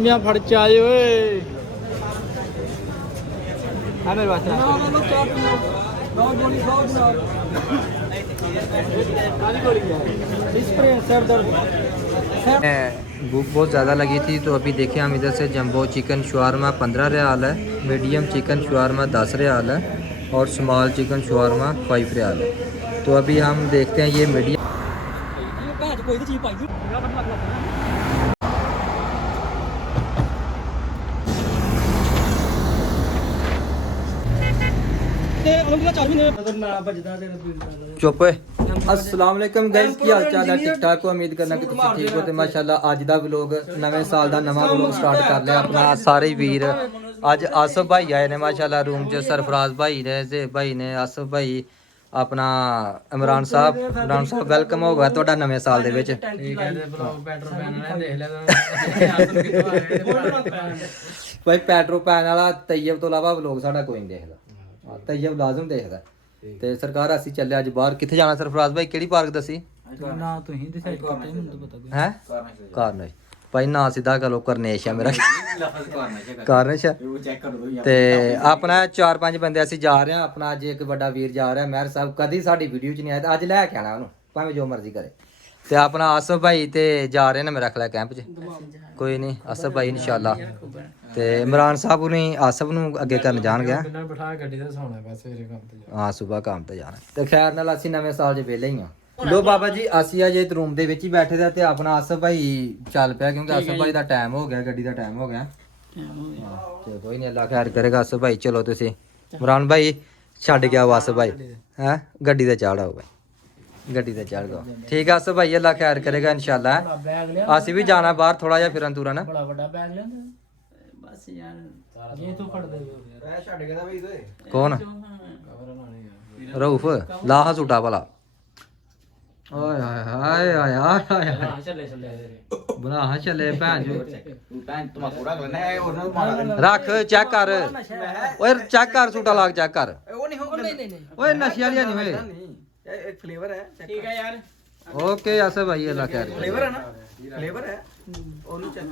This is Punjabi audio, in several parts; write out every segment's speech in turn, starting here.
फड़ चाय ओए आ मेरे वास्ते भूख बहुत ज़्यादा लगी थी तो अभी देखें हम इधर से जंबो चिकन शवारमा 15 रियाल है, मीडियम चिकन शवारमा 10 रियाल है और स्मॉल चिकन शवारमा 5 रियाल है। तो अभी हम देखते हैं ये मीडियम चुप अस्सलाम वालेकुम गाइस की हाल चाल है ठीक ठाक हो उम्मीद करना कि तुम ठीक हो ते माशाल्लाह अज दा व्लॉग नवे साल दा नवा व्लॉग स्टार्ट कर लिया अपना सारे वीर अज आसफ भाई आए ने माशाल्लाह रूम च सरफराज भाई ने ते भाई ने आसफ भाई अपना इमरान साहब वेलकम होगा ਤੁਹਾਡਾ ਨਵੇਂ ਸਾਲ ਦੇ ਵਿੱਚ ठीक है ते ब्लॉग पेट्रोल पैन ने देख लिया ਭਾਈ ਪੈਟਰੋ ਪੈਨ ਵਾਲਾ ਤੈयब ਤੋਂ ਇਲਾਵਾ ਵਲੌਗ ਸਾਡਾ ਕੋਈ ਨਹੀਂ ਦੇਖਦਾ ਤੈयब ਲਾਜ਼ਮ ਦੇਖਦਾ ਤੇ ਸਰਕਾਰ ਅਸੀਂ ਚੱਲੇ ਅੱਜ ਬਾਹਰ ਕਿੱਥੇ ਜਾਣਾ ਸਰਫਰਾਜ਼ ਭਾਈ ਕਿਹੜੀ ਪਾਰਕ ਦੱਸੀ ना तुम डिसाइड करते हैं मुझे पता ਹੈ ਕਾਰਨੇਸ਼ ਭਾਈ ਨਾ ਸਿੱਧਾ ਕਰੋ ਕਰਨੇਸ਼ ਹੈ ਮੇਰਾ ਕਾਰਨੇਸ਼ ਤੇ ਆਪਣਾ 4-5 ਬੰਦੇ ਅਸੀਂ ਜਾ ਰਹੇ ਹਾਂ ਆਪਣਾ ਅੱਜ ਇੱਕ ਵੱਡਾ ਵੀਰ ਜਾ ਰਿਹਾ ਮਹਿਰ ਸਾਹਿਬ ਕਦੀ ਸਾਡੀ ਵੀਡੀਓ 'ਚ ਨਹੀਂ ਆਇਆ ਅੱਜ ਲੈ ਕੇ ਆਣਾ ਉਹਨੂੰ ਭਾਵੇਂ ਜੋ ਮਰਜ਼ੀ ਕਰੇ ਤੇ ਆਪਣਾ ਆਸਫ ਭਾਈ ਤੇ ਜਾ ਰਹੇ ਨੇ ਮੇਰਾ ਖਿਆਲ ਕੈਂਪ 'ਚ ਕੋਈ ਨਹੀਂ ਆਸਫ ਭਾਈ ਇਨਸ਼ਾਅੱਲਾ ਤੇ ਇਮਰਾਨ ਸਾਹਿਬ ਨੇ ਆਸਫ ਨੂੰ ਅੱਗੇ ਕਰਨ ਜਾਣਗੇ ਬਿਠਾ ਗੱਡੀ ਤੇ ਸੌਣਾ ਬਸ ਸਵੇਰੇ ਕੰਮ ਤੇ ਹਾਂ ਸਵੇਰ ਕੰਮ ਤੇ ਜਾਣਾ ਤੇ ਖੈਰ ਨਾਲ ਅਸੀਂ ਨਵੇਂ ਸਾਲ 'ਚ ਵਿਹਲੇ ਹੀ ਆ ਲੋ ਬਾਬਾ ਜੀ ਅਸੀਂ ਅਜੇ ਰੂਮ ਦੇ ਵਿੱਚ ਹੀ ਬੈਠੇ ਦਾ ਤੇ ਆਪਣਾ ਆਸਫ ਭਾਈ ਚੱਲ ਪਿਆ ਕਿਉਂਕਿ ਆਸਫ ਭਾਈ ਦਾ ਟਾਈਮ ਹੋ ਗਿਆ ਗੱਡੀ ਦਾ ਟਾਈਮ ਹੋ ਗਿਆ ਚਲੋ ਕੋਈ ਨਹੀਂ ਅੱਲਾ ਖੈਰ ਕਰੇਗਾ ਆਸਫ ਭਾਈ ਚਲੋ ਤੁਸੀਂ ਇਮਰਾਨ ਭਾਈ ਛੱਡ ਗਿਆ ਆਸਫ ਭਾਈ ਹੈ ਗੱਡੀ ਤੇ ਚੜਾਓ ਭਾਈ ਗੱਡੀ ਤੇ ਚੜ ਗਓ ਠੀਕ ਆ ਆਸਫ ਭਾਈ ਅੱਲਾ ਖੈਰ ਕਰੇਗਾ ਇਨਸ਼ਾਅੱਲਾ ਅਸੀਂ ਵੀ ਜਾਣਾ ਬਾਹਰ ਥੋੜਾ ਜਿਹਾ ਫਿਰਨ ਤੁਰਨ ਬੜਾ ਵੱਡਾ ਬੈਗ ਲਿਆਂਦਾ ਬਸ ਯਾਰ ਇਹ ਤੂੰ ਫੜ ਦੇ ਮੈਂ ਛੱਡ ਗਿਆ ਬਈ ਓਏ ਕੌਣ ਰਊਫ ਲਾਹਾ ਸੂਟਾ ਭਲਾ ਓਏ ਹਾਏ ਹਾਏ ਹਾਏ ਹਾਏ ਚੱਲੇ ਬਣਾ ਹਾਂ ਚੱਲੇ ਭੈਣ ਜੋ ਭੈਣ ਤਮਾਕੂ ਰੱਖ ਲੈਣਾ ਹੈ ਉਹਨਾਂ ਨੂੰ ਮਾਰ ਰੱਖ ਚੈੱਕ ਕਰ ਓਏ ਚੈੱਕ ਕਰ ਸੂਟਾ ਲਾਗ ਚੈੱਕ ਕਰ ਉਹ ਨਹੀਂ ਓਏ ਨਸ਼ੇ ਵਾਲੀਆਂ ਨਹੀਂ ਓਏ ਇਹ ਇੱਕ ਫਲੇਵਰ ਹੈ ਠੀਕ ਹੈ ਯਾਰ ਓਕੇ ਆਸਫ ਭਾਈ ਅੱਲਾ ਖੈਰ ਫਲੇਵਰ ਹੈ ਨਾ ਫਲੇਵਰ ਹੈ ਉਹਨੂੰ ਚੈੱਕ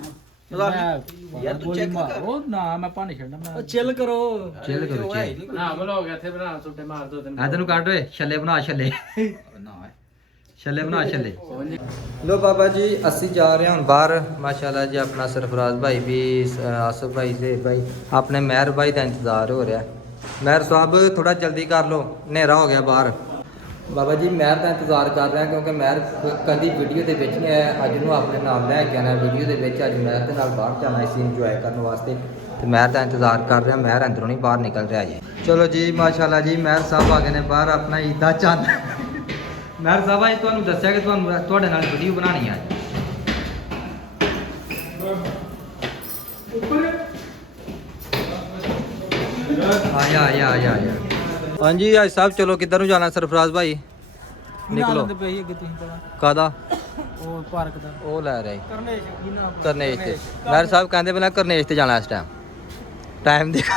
ਯਾਰ ਤੂੰ ਚੈੱਕ ਕਰ ਉਹ ਨਾ ਮੈਂ ਪਾਣੀ ਛੱਡਣਾ ਮੈਂ ਚਿੱਲ ਕਰੋ ਚਿੱਲ ਕਰੋ ਨਾ ਬਲੋਗ ਇੱਥੇ ਬਣਾ ਸੁੱਟੇ ਮਾਰ ਦੋ ਤੈਨੂੰ ਆ ਤੈਨੂੰ ਕੱਢ ਓਏ ਛੱਲੇ ਬਣਾ ਛੱਲੇ ਛੱਲੇ ਬਣਾ ਛੱਲੇ ਲੋ ਬਾਬਾ ਜੀ ਅਸੀਂ ਜਾ ਰਹੇ ਹਾਂ ਹੁਣ ਬਾਹਰ ਮਾਸ਼ਾਅੱਲਾ ਜੀ ਆਪਣਾ ਸਰਫਰਾਜ਼ ਭਾਈ ਵੀ ਆਸਫ ਭਾਈ ਤੇ ਭਾਈ ਆਪਣੇ ਮਹਿਰ ਭਾਈ ਦਾ ਇੰਤਜ਼ਾਰ ਹੋ ਰਿਹਾ ਮਹਿਰ ਸਾਹਿਬ ਥੋੜਾ ਜਲਦੀ ਕਰ ਲਓ ਹਨੇਰਾ ਹੋ ਗਿਆ ਬਾਹਰ ਬਾਬਾ ਜੀ ਮਹਿਰ ਦਾ ਇੰਤਜ਼ਾਰ ਕਰ ਰਿਹਾ ਕਿਉਂਕਿ ਮਹਿਰ ਕਦੀ ਵੀਡੀਓ ਦੇ ਵਿੱਚ ਨਹੀਂ ਆਇਆ ਅੱਜ ਨੂੰ ਆਪਣੇ ਨਾਲ ਲੈ ਕੇ ਆਣਾ ਵੀਡੀਓ ਦੇ ਵਿੱਚ ਅੱਜ ਮਹਿਰ ਦੇ ਨਾਲ ਬਾਹਰ ਜਾਣਾ ਸੀ ਇੰਜੋਏ ਕਰਨ ਵਾਸਤੇ ਤੇ ਮਹਿਰ ਦਾ ਇੰਤਜ਼ਾਰ ਕਰ ਰਿਹਾ ਮਹਿਰ ਅੰਦਰੋਂ ਨਹੀਂ ਬਾਹਰ ਨਿਕਲ ਰਿਹਾ ਜੀ ਚਲੋ ਜੀ ਮਾਸ਼ਾਅੱਲਾ ਜੀ ਮਹਿਰ ਸਾਹਿਬ ਆ ਗਏ ਨੇ ਬਾਹਰ ਆਪਣਾ ਈਦਾ ਚੰਦ ਮਹਿਰ ਸਾਹਿਬ ਅੱਜ ਤੁਹਾਨੂੰ ਦੱਸਿਆ ਕਿ ਤੁਹਾਡੇ ਨਾਲ ਵੀਡੀਓ ਬਣਾਉਣੀ ਹੈ ਆਇਆ ਹਾਂਜੀ ਅੱਜ ਸਾਹਿਬ ਚਲੋ ਕਿੱਧਰ ਨੂੰ ਜਾਣਾ ਸਰਫਰਾਜ਼ ਭਾਈ ਨਿਕਲੋ ਕਾਦਾ ਉਹ ਪਾਰਕ ਦਾ ਉਹ ਲੈ ਰਿਹਾ ਕਰਨੇਸ਼ ਕੀ ਨਾਮ ਕਰਨੇਸ਼ ਤੇ ਮਹਿਰ ਸਾਹਿਬ ਕਹਿੰਦੇ ਪਹਿਲਾਂ ਕਰਨੇਸ਼ ਤੇ ਜਾਣਾ ਇਸ ਟਾਈਮ ਦੇਖੋ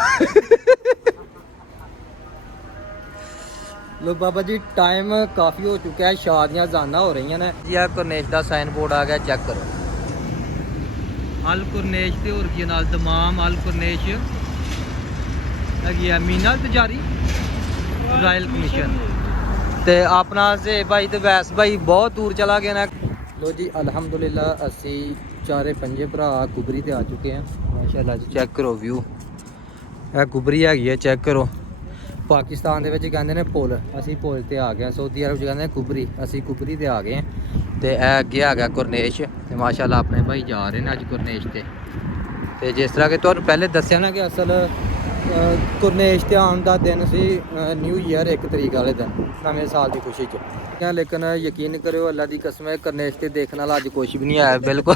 ਲੋ ਬਾਬਾ ਜੀ ਟਾਈਮ ਕਾਫੀ ਹੋ ਚੁੱਕਿਆ ਹੈ ਸ਼ਾਦੀਆਂ ਜ਼ਾਨਾ ਹੋ ਰਹੀਆਂ ਨੇ ਜੀ ਆ ਕਰਨੇਸ਼ ਦਾ ਸਾਈਨ ਬੋਰਡ ਆ ਗਿਆ ਚੈੱਕ ਕਰੋ ਅਲ ਕਰਨੇਸ਼ ਤੇ ਹੋਰ ਕੀ ਨਾਲ ਤਮਾਮ ਅਲ ਕਰਨੇਸ਼ ਹੈਗੀ ਆ ਮੀਨਾ ਤਜਾਰੀ ਰਾਇਲ ਕਮਿਸ਼ਨ ਤੇ ਆਪਣਾ ਜ਼ੇ ਭਾਈ ਤੇ ਵੈਸ ਭਾਈ ਬਹੁਤ ਦੂਰ ਚਲਾ ਗਿਆ ਨਾ ਲੋ ਜੀ ਅਲਹਮਦੁਲਿਲਾ ਅਸੀਂ ਚਾਰੇ ਪੰਜੇ ਭਰਾ ਕੁਬਰੀ ਤੇ ਆ ਚੁੱਕੇ ਹਾਂ ਮਾਸ਼ਾਅੱਲਾ ਜੀ ਚੈੱਕ ਕਰੋ ਵਿਊ ਇਹ ਕੁਬਰੀ ਹੈਗੀ ਹੈ ਚੈੱਕ ਕਰੋ ਪਾਕਿਸਤਾਨ ਦੇ ਵਿੱਚ ਕਹਿੰਦੇ ਨੇ ਪੁਲ ਅਸੀਂ ਪੁਲ ਤੇ ਆ ਗਏ ਸਾਊਦੀ ਅਰਬ ਚ ਕਹਿੰਦੇ ਨੇ ਕੁਬਰੀ ਅਸੀਂ ਕੁਬਰੀ ਤੇ ਆ ਗਏ ਤੇ ਇਹ ਅੱਗੇ ਆ ਗਿਆ ਕਰਨੇਸ਼ ਤੇ ਮਾਸ਼ਾਅੱਲਾ ਆਪਣੇ ਭਾਈ ਜਾ ਰਹੇ ਨੇ ਅੱਜ ਕਰਨੇਸ਼ ਤੇ ਜਿਸ ਤਰ੍ਹਾਂ ਕਿ ਤੁਹਾਨੂੰ ਪਹਿਲੇ ਦੱਸਿਆ ਨਾ ਕਿ ਅਸਲ ਕਰਨੇਸ਼ ਤੇ ਆਉਣ ਦਾ ਦਿਨ ਸੀ ਨਿਊ ਈਅਰ 1 ਤਰੀਕ ਵਾਲੇ ਦਿਨ ਨਵੇਂ ਸਾਲ ਦੀ ਖੁਸ਼ੀ 'ਚ ਲੇਕਿਨ ਯਕੀਨ ਕਰਿਓ ਅੱਲਾ ਦੀ ਕਸਮ ਹੈ ਕਰਨੇਸ਼ ਤੇ ਦੇਖਣ ਵਾਲਾ ਅੱਜ ਕੁਝ ਵੀ ਨਹੀਂ ਆਇਆ ਬਿਲਕੁਲ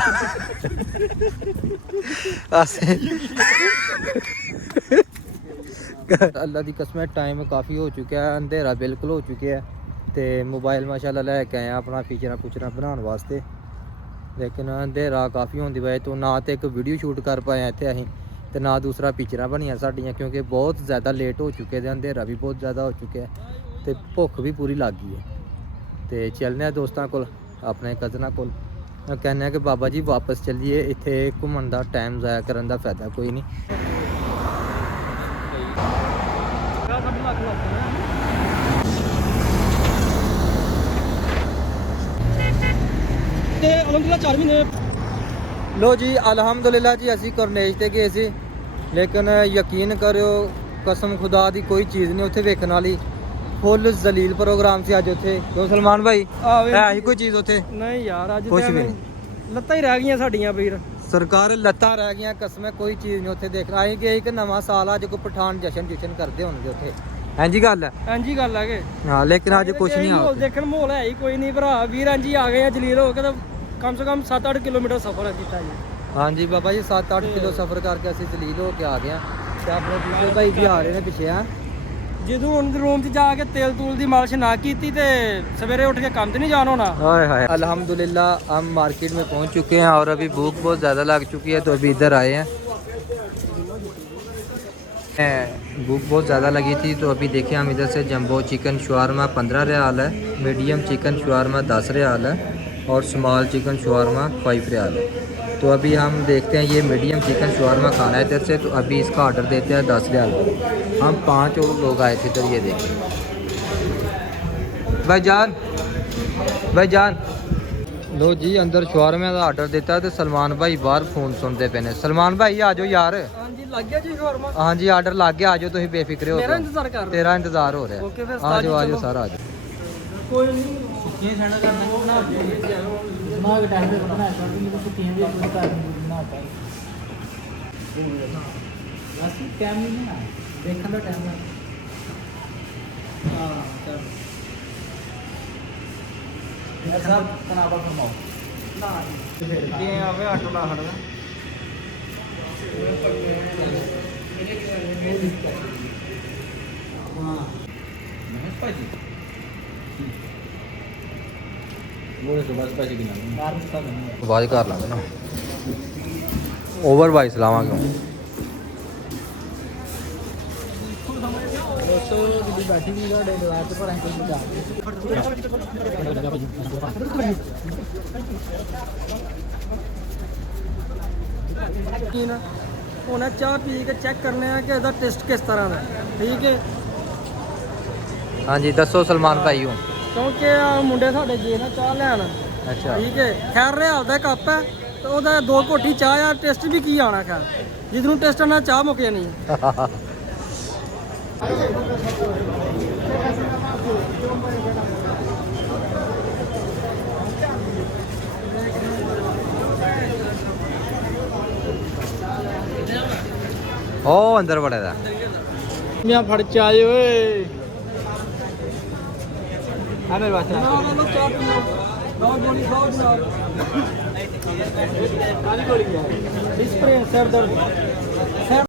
ਅੱਲਾ ਦੀ ਕਸਮ ਹੈ ਟਾਈਮ ਕਾਫੀ ਹੋ ਚੁੱਕਿਆ ਹੈ ਅੰਧੇਰਾ ਬਿਲਕੁਲ ਹੋ ਚੁੱਕਿਆ ਹੈ ਤੇ ਮੋਬਾਈਲ ਮਾਸ਼ਾਅੱਲਾ ਲੈ ਕੇ ਆਏ ਆਪਣਾ ਫੀਚਰਾਂ ਬਣਾਉਣ ਵਾਸਤੇ ਲੇਕਿਨ ਅੰਧੇਰਾ ਕਾਫੀ ਹੋਣ ਦੀ ਵਜ੍ਹਾ ਤੋਂ ਨਾ ਤੇ ਇੱਕ ਵੀਡੀਓ ਸ਼ੂਟ ਕਰ ਪਾਏ ਇੱਥੇ ਅਸੀਂ ਤੇ ਨਾ ਦੂਸਰਾ ਪਿਕਚਰਾਂ ਬਣੀਆਂ ਸਾਡੀਆਂ ਕਿਉਂਕਿ ਬਹੁਤ ਜ਼ਿਆਦਾ ਲੇਟ ਹੋ ਚੁੱਕੇ ਤੇ ਅੰਧੇਰਾ ਵੀ ਬਹੁਤ ਜ਼ਿਆਦਾ ਹੋ ਚੁੱਕਿਆ ਤੇ ਭੁੱਖ ਵੀ ਪੂਰੀ ਲੱਗ ਗਈ ਹੈ ਤੇ ਚੱਲਨੇ ਆ ਦੋਸਤਾਂ ਕੋਲ ਆਪਣੇ ਕਜ਼ਨਾਂ ਕੋਲ ਕਹਿੰਦੇ ਆ ਕਿ ਬਾਬਾ ਜੀ ਵਾਪਸ ਚੱਲੀਏ, ਇੱਥੇ ਘੁੰਮਣ ਦਾ ਟਾਈਮ ਜ਼ਾਇਆ ਕਰਨ ਦਾ ਫਾਇਦਾ ਕੋਈ ਨਹੀਂ। ਤੇ ਅਲਹਮਦੁਲਿਲਾ 4 ਮਹੀਨੇ ਲੋ ਜੀ ਅਲਹਮਦੁਲਿਲਾ ਜੀ ਅਸੀਂ ਕਰਨੇਜ ਤੇ ਗਏ ਸੀ, ਲੇਕਿਨ ਯਕੀਨ ਕਰਿਓ ਕਸਮ ਖੁਦਾ ਦੀ ਕੋਈ ਚੀਜ਼ ਨਹੀਂ ਉੱਥੇ ਵੇਖਣ ਵਾਲੀ। ਫੁੱਲ ਜ਼ਲੀਲ ਪ੍ਰੋਗਰਾਮ ਸੀ ਅੱਜ ਉੱਥੇ। ਕਿਉਂ ਸਲਮਾਨ ਭਾਈ ਹੈ ਹੀ ਕੋਈ ਚੀਜ਼ ਉੱਥੇ? ਨਹੀਂ ਯਾਰ, ਅੱਜ ਕੁਛ ਤੇ ਵੀ ਐਵੇਂ ਲੱਤਾਂ ਹੀ ਰਹਿ ਗਈਆਂ ਸਾਡੀਆਂ ਵੀਰ। ਸਰਕਾਰ ਲੱਤਾਂ ਰਹਿ ਗਈਆਂ ਕਸਮ, ਕੋਈ ਚੀਜ਼ ਨਹੀਂ ਉੱਥੇ ਦੇਖਣਾ। ਅਸੀਂ ਗਏ ਇੱਕ ਨਵਾਂ ਸਾਲ ਆ, ਅੱਜ ਕੋਈ ਪਠਾਨ ਜਸ਼ਨ ਕਰਦੇ ਹੋਣਗੇ ਉੱਥੇ। ਹਾਂਜੀ ਗੱਲ ਹੈ, ਹਾਂਜੀ ਗੱਲ ਹੈ ਕਿ ਹਾਂ, ਲੇਕਿਨ ਅੱਜ ਕੁਛ ਨਹੀਂ ਆ ਮਾਹੌਲ ਦੇਖਣ, ਮਾਹੌਲ ਹੈ ਹੀ ਕੋਈ ਨਹੀਂ ਭਰਾ ਵੀਰ। ਹਾਂਜੀ ਆ ਗਏ ਆ ਜਲੀਲ ਹੋ ਕੇ, ਤਾਂ ਕਮ ਸੇ ਕਮ 7-8 ਕਿਲੋਮੀਟਰ ਸਫ਼ਰ ਕੀਤਾ ਜੀ। ਹਾਂਜੀ ਬਾਬਾ ਜੀ 7-8 ਕਿਲੋ ਸਫ਼ਰ ਕਰਕੇ ਅਸੀਂ ਜਲੀਲ ਹੋ ਕੇ ਆ ਗਏ ਹਾਂ ਤੇ ਆਪਣੇ ਦੂਜੇ ਭਾਈ ਵੀ ਆ ਰਹੇ ਨੇ ਪਿੱਛੇ ਆ। ਜਦੋਂ ਹੁਣ ਰੂਮ 'ਚ ਜਾ ਕੇ ਤੇਲ ਤੂਲ ਦੀ ਮਾਲਿਸ਼ ਨਾ ਕੀਤੀ ਤੇ सवेरे उठ के काम तो नहीं जाना होना। हाय हाय अल्हम्दुलिल्लाह हम मार्केट में पहुंच चुके हैं और अभी भूख बहुत ज़्यादा लग चुकी है, तो अभी इधर आए हैं। भूख बहुत ज़्यादा लगी थी, तो अभी देखें हम इधर से जंबो चिकन शवारमा 15 रियाल है, मीडियम चिकन शवारमा 10 रियाल है और स्मॉल चिकन शवारमा 5 रियाल है। तो अभी हम देखते हैं, ये मीडियम चिकन शवारमा खाना है इधर से, तो अभी इसका ऑर्डर देते हैं 10 रियाल। हम 5 और लोग आए थे इधर, ये देखें भाईजान लो जी अंदर शवारमे का ऑर्डर दिता तो सलमान भाई बाहर फोन सुनते पे ने। सलमान भाई आ जाओ यार। हाँ जी लग गया जी शवारमा। हाँ जी ऑर्डर लग गया, आ जाओ तुम बेफिक्रे हो। मेरा इंतजार कर रहे हो? तेरा इंतजार हो रहा है। ओके फिर आ जाओ चलो। सर आ जाओ। कोई नहीं ये खाना करना को बना दिमाग के टाइम पे बना कर दूंगी तो 3 बजे बता बना होता है बस टाइम नहीं ना देखने का टाइम है। हां चल यार सब तनाव फरमाओ ना ये आवे ऑटो ला हटदा हां महेश भाई आवाज कर लांगे ना ओवर वाइस लावांगे। ਹੁਣ ਚਾਹ ਪੀ ਕੇ ਚੈੱਕ ਕਰਨੇ ਆ ਕਿ ਇਹਦਾ ਟੇਸਟ ਕਿਸ ਤਰ੍ਹਾਂ ਦਾ। ਠੀਕ ਹੈ हाँ जी दसो सलमान भाई हूँ। ਕਿਉਂਕਿ ਆ ਮੁੰਡੇ ਸਾਡੇ ਗਏ ਨਾ ਚਾਹ ਲੈਣ। अच्छा ਠੀਕ ਹੈ ਖੈਰ ਰਿਆਲ ਦਾ ਕੱਪ ਹੈ ਤੇ ਉਹਦਾ 2 ਘੋਟੀ ਚਾਹ ਆ, ਟੇਸਟ ਵੀ ਕੀ ਆਣਾ ਖੈਰ ਜਿਸ ਨੂੰ ਟੇਸਟ ਨਾਲ ਚਾਹ ਮੁੱਕ ਜਾਣੀ ਹੈ। ओ अंदर बड़े दा ਮੈਂ ਫੜ ਚ ਆਏ ਓਏ ਆ ਮੇਰੇ ਵਾਸਤੇ ਨਾ ਚਾਹ ਪੀਓ ਦੋ ਗੋਲੀ ਖਾਓ ਜਨਾਬ। ਕਾਲੀ ਗੋਲੀ ਹੈ ਸਪਰੇ ਸਿਰ ਦਰਦ।